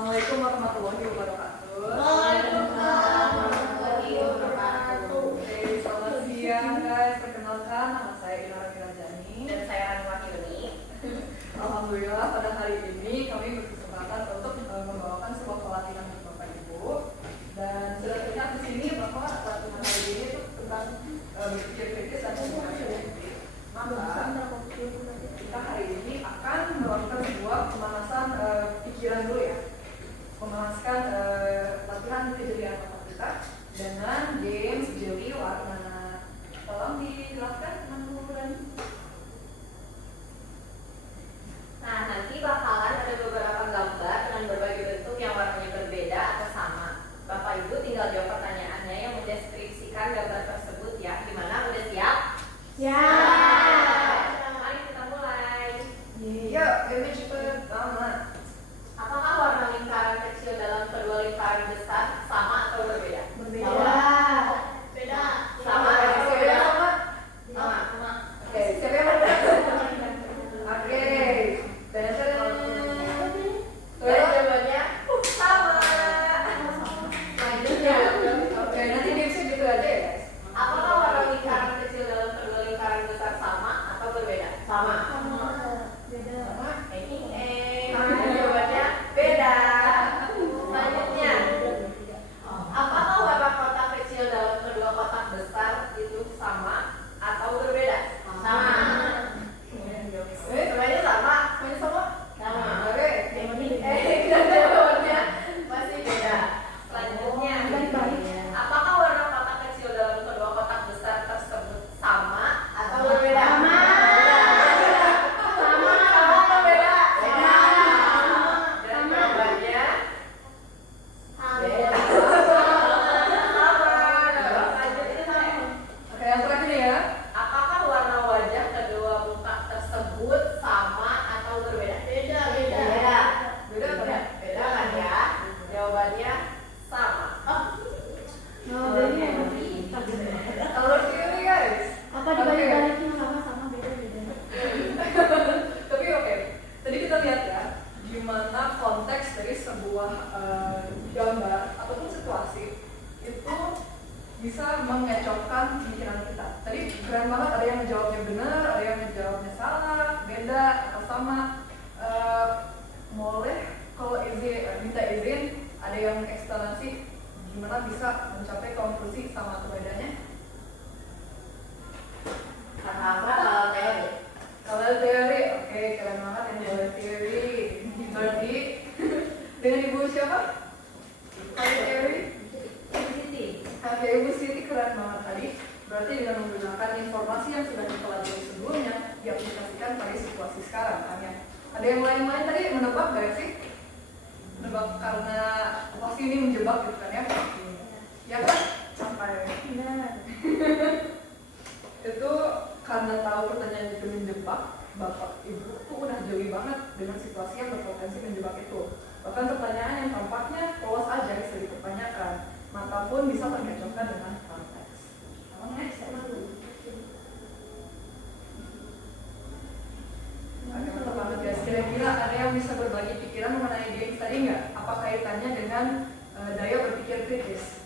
Assalamualaikum warahmatullahi wabarakatuh. Waalaikumsalam warahmatullahi wabarakatuh. Oke, selamat siang guys. Perkenalkan, nama saya Inara Kirajani Dan saya Rani Wahyuni. Alhamdulillah pada hari ini kami berkesempatan untuk membawakan sebuah pelatihan untuk Bapak Ibu. Dan sudah terlihat di sini bahwa pelatihan hari ini itu tentang berpikir kritis dan komunikasi kritis. Maka kita hari ini akan melakukan sebuah pemanasan pikiran dulu ya. Memanaskan latihan kejelian otak kita dengan games jeli warna. Tolong dijelaskan teman-teman berani. Nah, nanti bakalan ada beberapa gambar dengan berbagai bentuk yang warnanya berbeda atau sama. Bapak Ibu tinggal jawab pertanyaannya yang mendeskripsikan gambar tersebut ya. Gimana? Udah siap? Siap. Mari kita mulai. Yuk, gamenya pertama. Apakah warna lingkaran kecil dalam kedua lingkaran besar sama atau berbeda? Berbeda. Beda. Sama. Beda sama. Sama. Oke, siapa yang mana? Oke. Dan Jawabannya sama. selanjutnya. Oke, nanti gamesnya gitu aja ya guys. Apakah warna lingkaran kecil dalam kedua lingkaran besar sama atau berbeda? Sama. Beda. Sama. Jawabannya beda. Selanjutnya, apakah warna kotak kecil dalam kedua kotak besar itu sama atau berbeda? Sama. Semuanya sama. Semuanya sama? Sama. Oke. Jawabannya masih beda. Selanjutnya, Baik-baik. apakah warna kotak kecil dalam kedua kotak besar tersebut sama atau berbeda? Sama. Sama atau beda? Sama. Dan jawabannya beda. Oke, yang terakhir nih ya. Apakah warna wajah kedua muka tersebut sama atau berbeda? Beda. Beda apa ya? Beda kan ya? Jawabannya sama. Oh, jadi ya. Kalau teori guys. Apa dibalik-balikin sama-sama beda-beda. Tapi oke, tadi kita lihat ya gimana konteks dari sebuah gambar ataupun situasi itu bisa mengecokkan pikiran kita. Tadi keren banget, ada yang menjawabnya benar, ada yang menjawabnya salah, beda atau sama. Boleh kalau minta izin, ada yang eksplanasi gimana bisa mencapai konklusi sama atau bedanya? Apa kalau teori? Kalau teori, oke, keren banget yang kalau teori. Berarti dengan Ibu siapa? Kalau teori? Oke, Ibu Siti keren banget tadi. Berarti dengan menggunakan informasi yang sudah dipelajari sebelumnya diaplikasikan pada situasi sekarang kan ya. Ada yang lain-lain tadi menebak gak sih? Menebak karena pasti ini menjebak gitu kan ya? Ya kan? Sampai Benar. itu karena tahu pertanyaan itu menjebak, Bapak Ibu tuh udah jeli banget dengan situasi yang berpotensi menjebak itu. Bahkan pertanyaan yang tampaknya polos aja bisa dipertanyakan, maka pun bisa terkecokkan dengan konteks. Oke, mantap banget guys. Kira-kira ada yang bisa berbagi pikiran mengenai games tadi nggak? Apa kaitannya dengan daya berpikir kritis?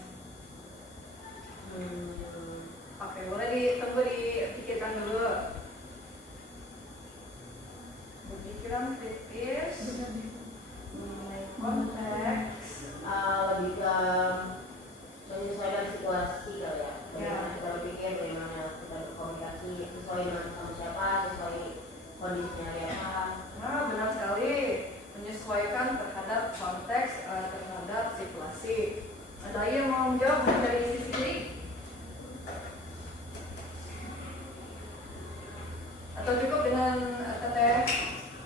Oke, boleh dipikirkan dulu. Berpikiran kritis mengenai konteks. Lebih ke menyesuaikan situasi kali ya. Ya. Bagaimana kita berpikir, bagaimana kita berkomunikasi sesuai dengan sama siapa, sesuai kondisinya apa. Nah, benar sekali. Menyesuaikan terhadap konteks, terhadap situasi. Ada yang mau menjawab dari sisi kiri? Atau cukup dengan teteh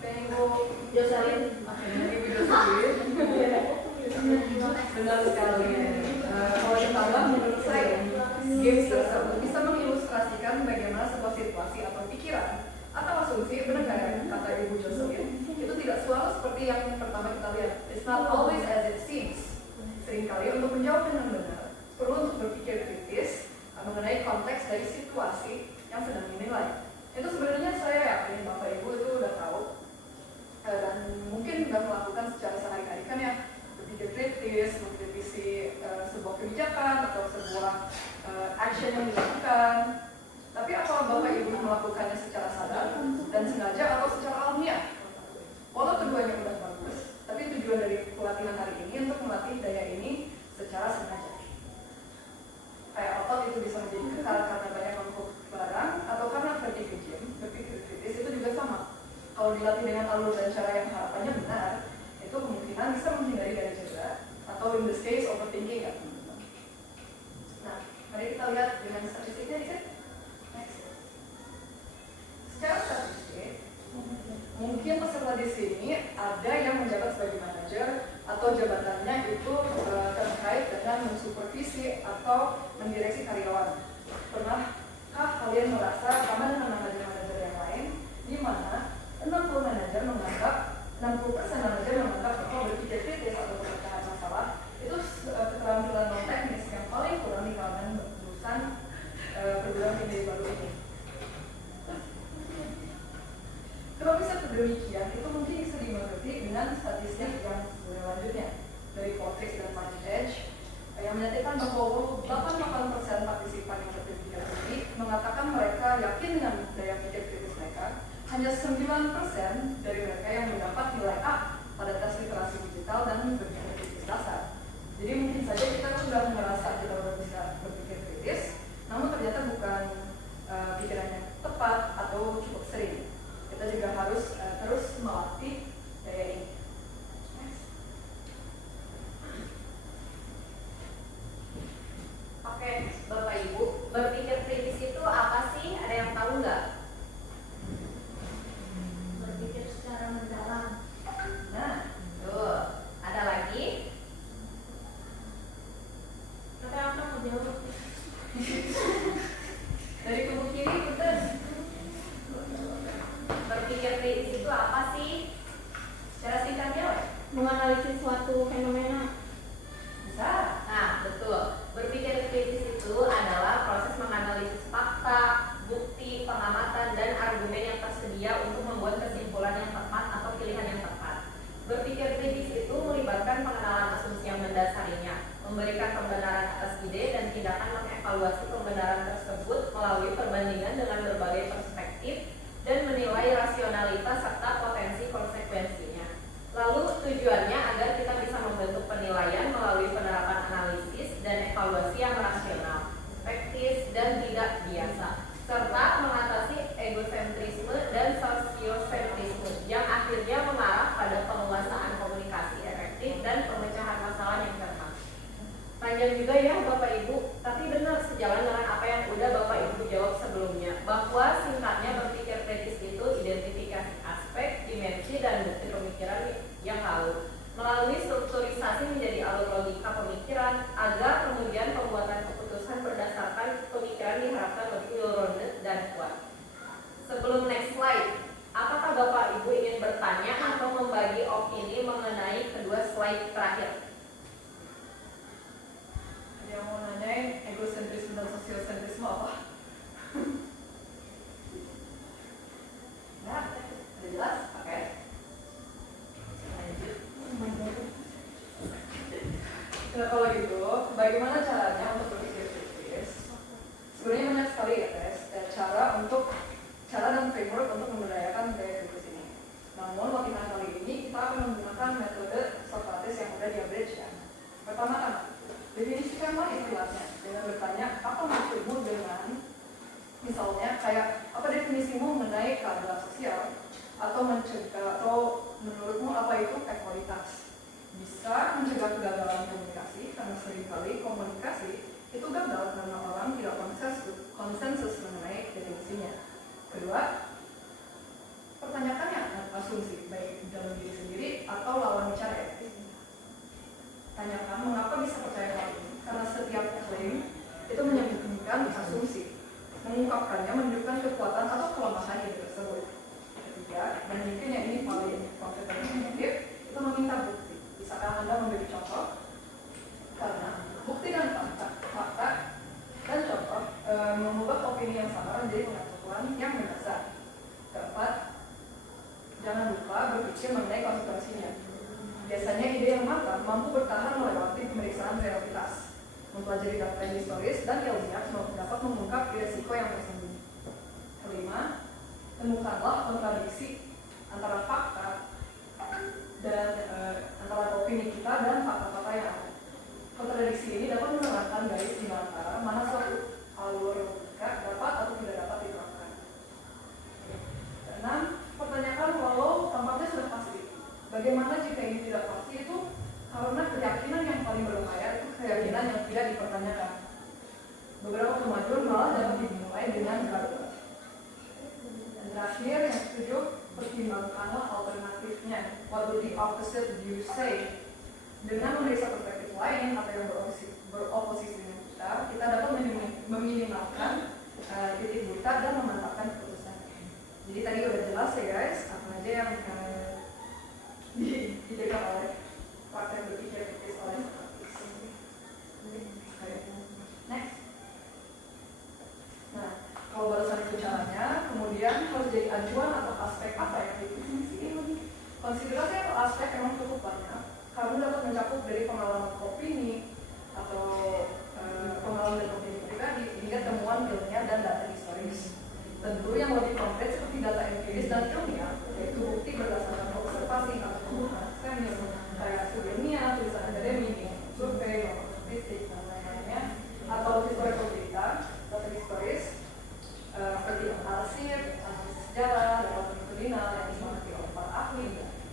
Ibu Jocelyn. Ibu Jocelyn? Benar sekali. Kalau ditambah menurut saya, games tersebut bisa mengilustrasikan bagaimana sebuah situasi atau pikiran atau asumsi, benar nggak ya, kata Ibu Jocelyn, itu tidak selalu seperti yang pertama kita lihat. It's not always as it seems. Seringkali untuk menjawab dengan benar perlu untuk berpikir kritis mengenai konteks dari situasi yang sedang dinilai. Itu sebenarnya saya yakin Bapak Ibu itu udah tahu dan mungkin sudah melakukan secara sehari-hari kan ya. yang dilakukan. Tapi apa Bapak Ibu melakukannya secara sadar dan sengaja atau secara alamiah? Walau keduanya udah bagus, tapi tujuan dari pelatihan hari ini untuk melatih daya ini secara sengaja. Kayak otot itu bisa menjadi kekal karena banyak menumpuk barang atau karena pergi ke gym, berpikir kritis itu juga sama. Kalau dilatih dengan alur dan cara yang harapannya benar, itu kemungkinan bisa menghindari dari cedera atau in this case overthinking ya teman-teman. Nah, mari kita lihat dengan statistiknya dikit. Next. Secara statistik, mungkin peserta di sini ada yang menjabat sebagai manajer atau jabatannya itu terkait dengan mensupervisi atau mendireksi karyawan. Pernahkah kalian merasa sama dengan manajer-manajer yang lain, di mana 60% manajer menganggap bahwa berpikir kritis atau pemecahan masalah itu keterampilan non teknis yang paling kurang di kalangan lulusan perguruan tinggi baru ini. Kalau bisa demikian, itu mungkin bisa dimengerti dengan statistik yang selanjutnya dari Qualtrics dan Mining Edge yang menyatakan bahwa 88% partisipan yang berpikir kritis mengatakan mereka yakin dengan daya pikir kritis mereka. Hanya 9% dari mereka yang mendapat nilai A pada tes literasi digital dan berpikir kritis dasar. Jadi mungkin saja kita sudah merasa kita bisa berpikir kritis, namun ternyata bukan pikirannya tepat atau cukup sering. Kita juga harus terus melatih daya ini. Oke, Bapak Ibu, berpikir kritis itu apa sih? Ada yang tahu nggak? Berpikir secara mendalam. Nah, tuh. Ada lagi? Kata apa mau jawab? Dari kubu kiri, betul. Berpikir kritis itu apa sih? Secara singkatnya, Wak? Menganalisis suatu fenomena. Bisa? Nah, betul. Berpikir kritis itu adalah proses menganalisis fakta, bukti, pengamatan, dan argumen yang tersedia untuk membuat kesimpulan yang tepat atau pilihan yang tepat. Berpikir kritis itu melibatkan pengenalan asumsi yang mendasarinya, memberikan pembenaran atas ide, dan tindakan mengevaluasi pembenaran tersebut melalui perbandingan dengan berbagai perspektif dan menilai rasionalitas serta potensi konsekuensinya. Lalu tujuannya agar kita bisa membentuk penilaian melalui penerapan analisis dan evaluasi yang rasional, efektif dan tidak biasa, serta mengatasi egosentrisme dan sosiosentrisme yang akhirnya mengarah pada penguasaan komunikasi efektif dan pemecahan masalah yang cermat. Panjang juga ya Bapak Ibu, tapi benar sejalan dengan apa yang udah Bapak Ibu jawab sebelumnya, bahwa singkatnya berpikir kritis itu identifikasi aspek, dimensi, dan bukti pemikiran yang lalu melalui strukturisasi menjadi alur logika pemikiran agar kemudian pembuatan keputusan berdasarkan pemikiran diharapkan lebih well-rounded dan kuat. Sebelum next slide, apakah Bapak Ibu ingin bertanya atau membagi opini mengenai kedua slide terakhir? Yang mau nanyain egosentrisme dan sosiosentrisme apa? Nah, udah jelas? Oke. Lanjut. Nah, kalau gitu, bagaimana caranya untuk berpikir kritis? Sebenarnya banyak sekali ya cara dan framework untuk memberdayakan gaya kritis ini. Namun latihan kali ini kita akan menggunakan metode Socrates yang udah di-average ya. Pertama, definisikanlah istilahnya dengan bertanya apa maksudmu dengan, misalnya kayak apa definisimu mengenai keadilan sosial atau menurutmu apa itu ekualitas. Bisa mencegah kegagalan komunikasi karena seringkali komunikasi itu gagal karena orang tidak konsensus mengenai definisinya. Kedua, pertanyakan asumsi baik dalam diri sendiri atau lawan bicara ya. Tanyakan mengapa bisa percaya hal ini, karena setiap klaim itu menyembunyikan asumsi. Mengungkapkannya menunjukkan kekuatan atau kelemahan ide tersebut. Ketiga, dan mungkin yang ini paling konkret dan efektif, itu meminta bukti. Bisakah Anda memberi contoh? Karena bukti dan fakta dan contoh mengubah opini yang salah menjadi pengetahuan yang mendasar. Keempat, jangan lupa berpikir mengenai konsekuensinya. Biasanya ide yang matang mampu bertahan melewati pemeriksaan realitas. mempelajari data yang historis dan ilmiah dapat mengungkap risiko yang tersembunyi. Kelima, temukanlah kontradiksi antara fakta dan antara opini kita dan fakta-fakta yang ada. Kontradiksi ini dapat menerangkan garis di antara mana suatu alur logika dapat atau tidak dapat diterapkan. Keenam, pertanyakan walau tampaknya sudah pasti. Bagaimana jika ini tidak pasti itu? Karena keyakinan yang paling berbahaya itu keyakinan yang tidak dipertanyakan. Beberapa kemajuan malah dapat dimulai dengan ragu. Dan terakhir, yang ketujuh, pertimbangkanlah alternatifnya. What would the opposite view say? Dengan memeriksa perspektif lain atau yang beroposisi dengan kita dapat meminimalkan titik buta dan memantapkan keputusan. Jadi tadi udah jelas ya guys, apa aja yang diidentikan oleh praktek berpikir kritis oleh Socrates. Next. Nah, kalau barusan itu caranya, kemudian harus jadi acuan atau aspek apa yang dikritisi ini? Konsiderasi atau aspek memang cukup banyak, karena dapat mencakup dari pengalaman opini atau pengalaman dan opini pribadi hingga temuan ilmiah dan data historis. Tentu yang lebih konkret seperti data empiris dan ilmiah, yaitu bukti berdasarkan observasi atau penggunaan senior, kayak studi ilmiah, tulisan akademik, survei, statistik, dan lain-lainnya, atau historical data, data historis, seperti arsip, analisis sejarah, data longitudinal yang dimengerti oleh para ahli,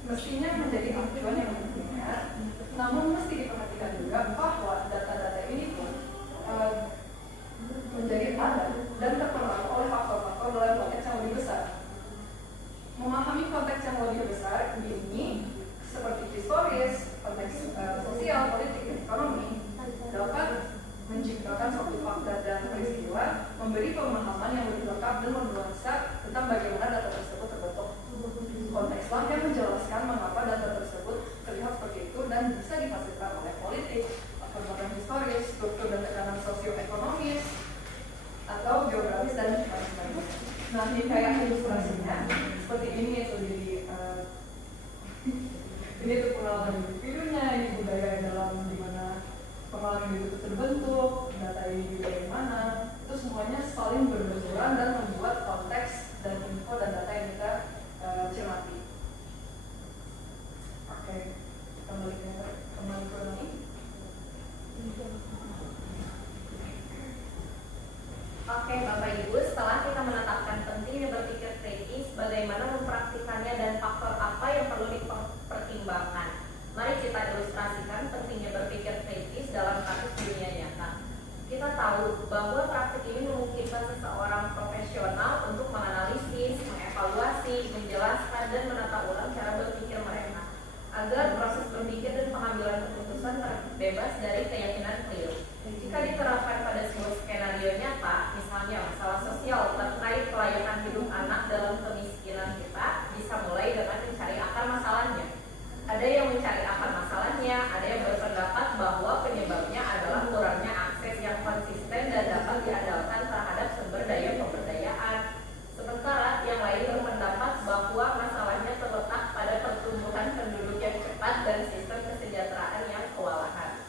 mestinya menjadi acuan yang menentukan. Namun mesti diperhatikan juga bahwa data-data ini pun menjadi ada dan terpengaruh oleh faktor-faktor dalam konteks yang lebih besar. Memahami konteks yang lebih besar ini seperti historis, konteks sosial, politik, dan ekonomi dapat menciptakan suatu fakta dan peristiwa, memberi pemahaman yang lebih lengkap dan bernuansa tentang bagaimana data tersebut terbentuk. Kontekslah yang menjelaskan mengapa data tersebut terlihat seperti itu dan bisa dihasilkan oleh politik, faktor historis, struktur dan tekanan sosioekonomis, atau geografis dan sebagainya. Nah, ini kayak ilustrasinya seperti ini itu jadi ini tuh pengalaman individunya, ini budaya yang dalam di mana pengalaman itu terbentuk, data ini juga dari mana, itu semuanya saling berbenturan dan membuat konteks dan info dan data yang kita cermati. Oke, kembali ke ini. Oke, Bapak Ibu, setelah kita menetapkan pentingnya berpikir kritis, bagaimana mempraktikannya dan faktor apa yang perlu dipertimbangkan, mari kita ilustrasikan pentingnya berpikir kritis dalam kasus dunia nyata. Kita tahu bahwa praktik ini memungkinkan seseorang profesional untuk menganalisis, mengevaluasi, menjelaskan, dan menata ulang cara berpikir mereka, agar proses berpikir dan pengambilan keputusan terbebas dari keyakinan keliru. Jika diterapkan pada sebuah skenario nyata, misalnya masalah sosial terkait kelayakan hidup anak dalam kemiskinan kita, bisa mulai dengan mencari akar masalahnya. Ada yang mencari akar masalahnya, ada yang berpendapat bahwa penyebabnya adalah kurangnya akses yang konsisten dan dapat diandalkan terhadap sumber daya pemberdayaan. Sementara yang lain berpendapat bahwa masalahnya terletak pada pertumbuhan penduduk yang cepat dan sistem kesejahteraan yang kewalahan.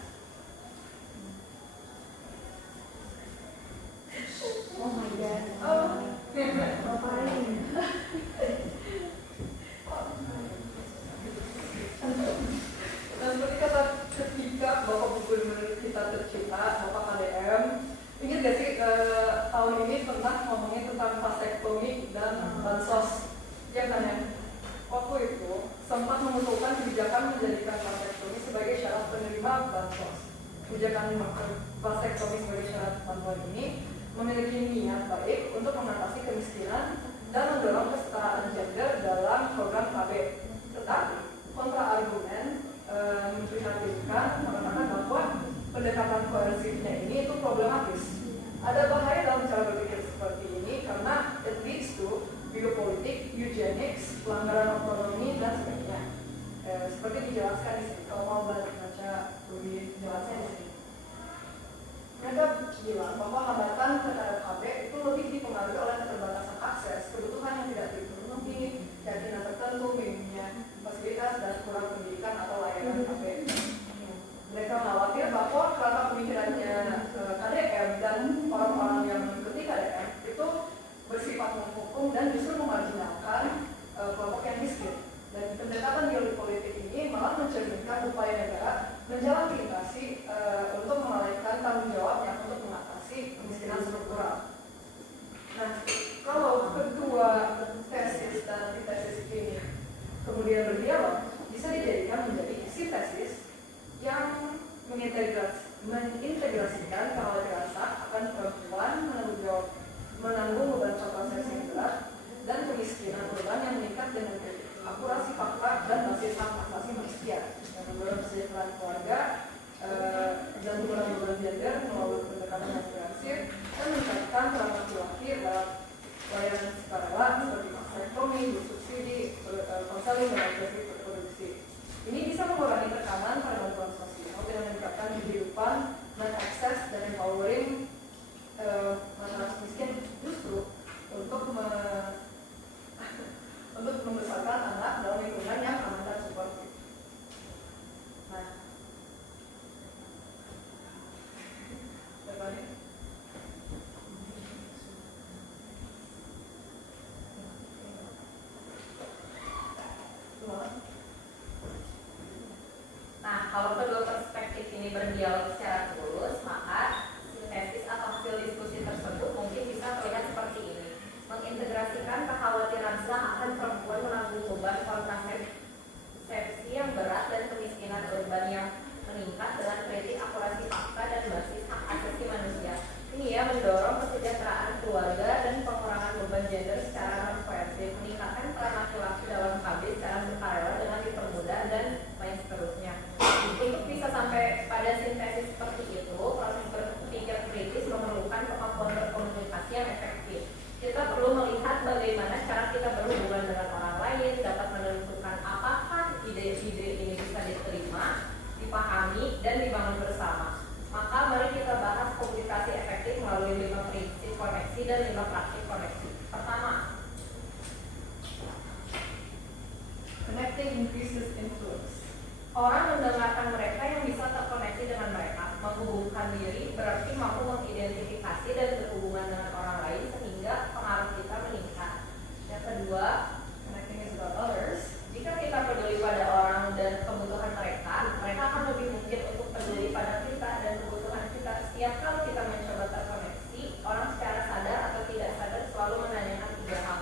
Oh my god. Oh, Ngapain? dan seperti kata ketika Bapak Gubernur kita tercipta, Bapak KDM, ingat gak sih tahun ini pernah ngomongin tentang vasektomi dan bansos, ya kan ya? Waktu itu sempat mengusulkan kebijakan menjadikan vasektomi sebagai syarat penerima bansos. Kebijakan vasektomi sebagai syarat bantuan ini memiliki niat baik untuk mengatasi kemiskinan dan mendorong kesetaraan gender dalam program KB. Tetapi kontraargumen memprihatinkan mengatakan bahwa pendekatan koersifnya ini itu problematis. Ada bahaya dalam cara berpikir seperti ini karena it leads to biopolitik, eugenics, pelanggaran otonomi dan sebagainya. Seperti dijelaskan di sini. Kalau mau baca lebih jelasnya di sini. Mereka bilang bahwa hambatan terhadap KB itu lebih dipengaruhi oleh keterbatasan akses, kebutuhan yang tidak terpenuhi, keyakinan tertentu, minimnya fasilitas dan kurang pendidikan atau layanan KB. Mereka khawatir bahwa karena pemikirannya mencerminkan upaya negara menjalani untuk menaikkan tanggung jawabnya untuk mengatasi kemiskinan struktural. Nah, kalau kedua tesis dan antitesis ini kemudian berdialog, bisa dijadikan menjadi isi tesis yang mengintegrasikan kekhawatiran akan perempuan menanggung beban proses yang berat dan kemiskinan urban yang meningkat dengan akurasi fakta dan basis hak asasi manusia yang mendorong kesejahteraan keluarga dan beban gender melalui pendekatan komprehensif dan meningkatkan peran laki-laki dalam layanan sukarela seperti mastektomi, subsidi, konseling dan aktivitas reproduksi. Ini bisa mengurangi tekanan pada bantuan sosial dengan meningkatkan kehidupan dan akses dan empowering masyarakat miskin justru untuk membesarkan anak dalam lingkungan yang aman dan suportif. Nah, berikutnya. Nah, kalau kedua perspektif ini berdialog secara tulus, maka sintesis atau hasil diskusi tersebut mungkin bisa terlihat seperti ini. Mengintegrasikan kekhawatiran akan perempuan menanggung beban kontrasepsi yang berat dan kemiskinan urban yang meningkat dengan kritik akurasi fakta dan basis hak asasi manusia. Ini ya mendorong kesejahteraan keluarga dan pengurangan beban gender secara komprehensif, meningkatkan peran laki-laki dalam KB secara sukarela dengan dipermudah dan lain seterusnya. Untuk bisa sampai pada sintesis seperti itu, proses berpikir kritis memerlukan kemampuan berkomunikasi yang efektif. Kita perlu melihat bagaimana cara kita berhubungan dengan orang lain, dapat menentukan apakah ide-ide ini bisa diterima, dipahami, dan dibangun bersama. Maka mari kita bahas komunikasi efektif melalui 5 prinsip koneksi dan 5 praktik koneksi. Pertama, Connecting increases influence. orang mendengarkan mereka yang bisa terkoneksi dengan mereka. Menghubungkan diri berarti mampu mengidentifikasi dan berhubungan dengan orang lain sehingga pengaruh kita meningkat. Yang kedua, Connecting is about others. jika kita peduli pada orang dan kebutuhan mereka, mereka akan lebih mungkin untuk peduli pada kita dan kebutuhan kita. Setiap kali kita mencoba terkoneksi, orang secara sadar atau tidak sadar selalu menanyakan 3 hal.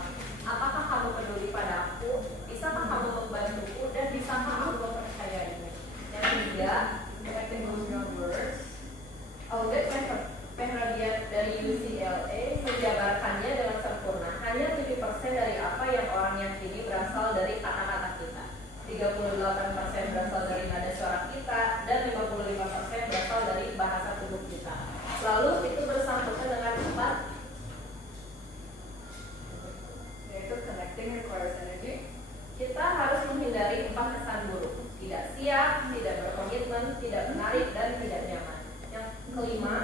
Apakah kamu peduli pada aku? Bisakah kamu membantuku? Dan bisakah aku mempercayaimu? Yang ketiga, Connecting goes beyond words. audit Penradian dari UCLA menjabarkannya dengan sempurna. Hanya 7% dari apa yang orang yakini berasal dari kata-kata kita. 38% berasal dari nada suara kita dan 55% berasal dari bahasa tubuh kita. Lalu itu bersangkutan dengan 4, Yaitu connecting requires energy. kita harus menghindari 4 kesan buruk. Tidak siap, tidak berkomitmen, tidak menarik, dan tidak nyaman. Yang kelima,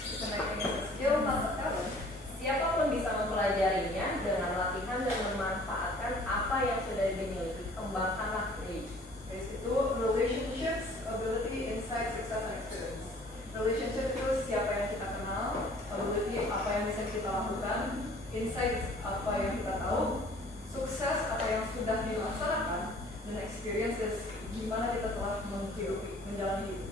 Connecting is a skill, not a talent. siapapun bisa mempelajarinya dengan latihan dan memanfaatkan apa yang sudah dimiliki. Kembangkanlah diri. Dari situ, relationships, ability, insight, success, and experience. Relationship itu siapa yang kita kenal, ability, apa yang bisa kita lakukan, insight, apa yang kita tahu, sukses, apa yang sudah dilaksanakan, dan experiences, gimana kita telah menjalani hidup.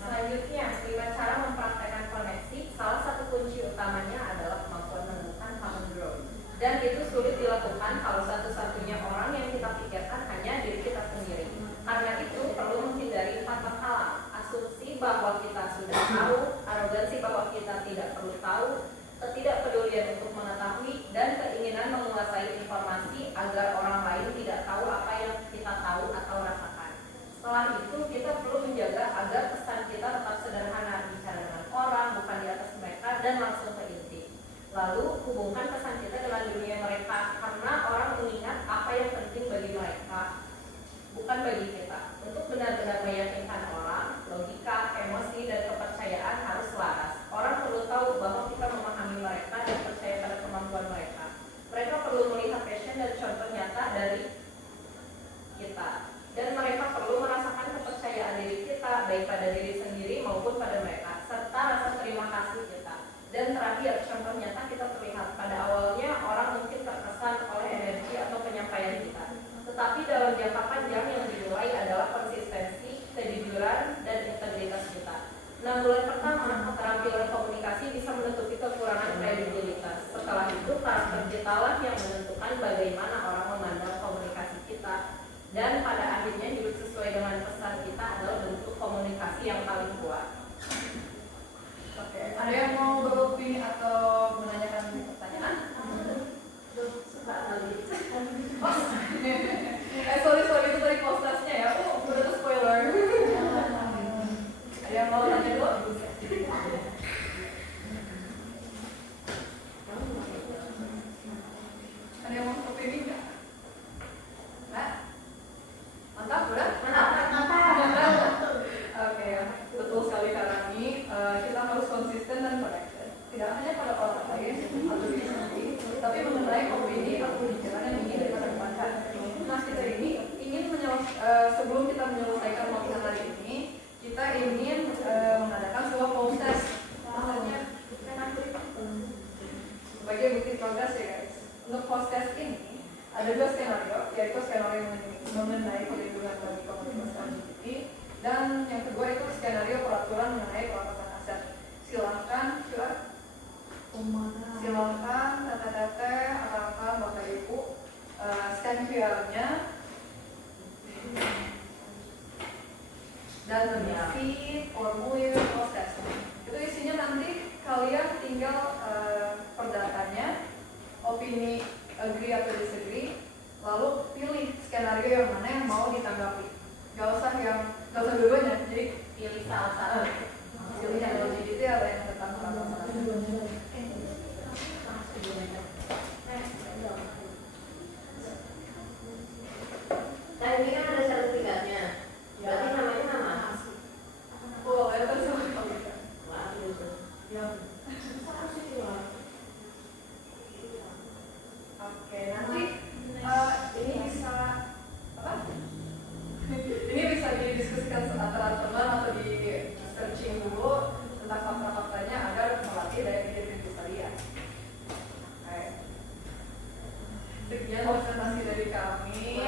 Selanjutnya, 5 cara mempraktekkan koneksi. Salah satu kunci utamanya adalah kemampuan menemukan common ground. Dan itu sulit dilakukan kalau satu-satunya orang yang kita pikirkan hanya diri kita sendiri. Karena itu perlu menghindari 4 penghalang. Asumsi bahwa kita sudah tahu, arogansi bahwa kita tidak perlu tahu, ketidakpedulian untuk mengetahui, dan keinginan menguasai informasi agar orang lain tidak tahu apa yang kita tahu atau rasakan. Setelah itu, kita perlu menjaga agar pesan kita tetap sederhana, bicara dengan orang, bukan di atas mereka, dan langsung ke inti. Lalu, hubungkan pesan kita dengan dunia mereka, karena orang mengingat apa yang penting bagi mereka, bukan bagi kita. Untuk benar-benar meyakinkan orang, logika, emosi, dan kepercayaan harus selaras. Orang perlu tahu bahwa kita memahami mereka dan percaya pada kemampuan mereka. Mereka perlu melihat passion dan contoh nyata dari kita. Dan mereka perlu merasakan kepercayaan diri kita, baik pada diri sendiri maupun pada mereka, serta rasa terima kasih kita. Dan terakhir, contoh nyata kita terlihat. Pada awalnya, orang mungkin terkesan oleh energi atau penyampaian kita. Tetapi dalam jangka panjang yang di sebelum kita menyelesaikan latihan hari ini, kita ingin mengadakan sebuah proses sebagai bukti progres ya guys. Untuk proses ini ada 2 skenario, yaitu skenario mengenai perlindungan bagi komunitas LGBT dan yang kedua itu skenario peraturan mengenai perampasan aset. Silahkan teteh, akak-akak, bapak ibu scan QR-nya dan mengisi formulir proses. Itu isinya nanti kalian tinggal perdatanya, opini agree atau disagree, lalu pilih skenario yang mana yang mau ditanggapi. Gak usah dua-duanya, jadi Pilih salah satu. pilih yang LGBT atau yang tentang perampasan aset. Nah ini kan ada sertifikatnya. Berarti namanya nama asli. Boleh terserah. Wah, gitu. Oke, nanti ini bisa apa? Ini bisa didiskusikan antara teman atau di searching dulu tentang fakta-faktanya agar melatih daya pikir kritis kalian. Oke. Sekian presentasi dari kami.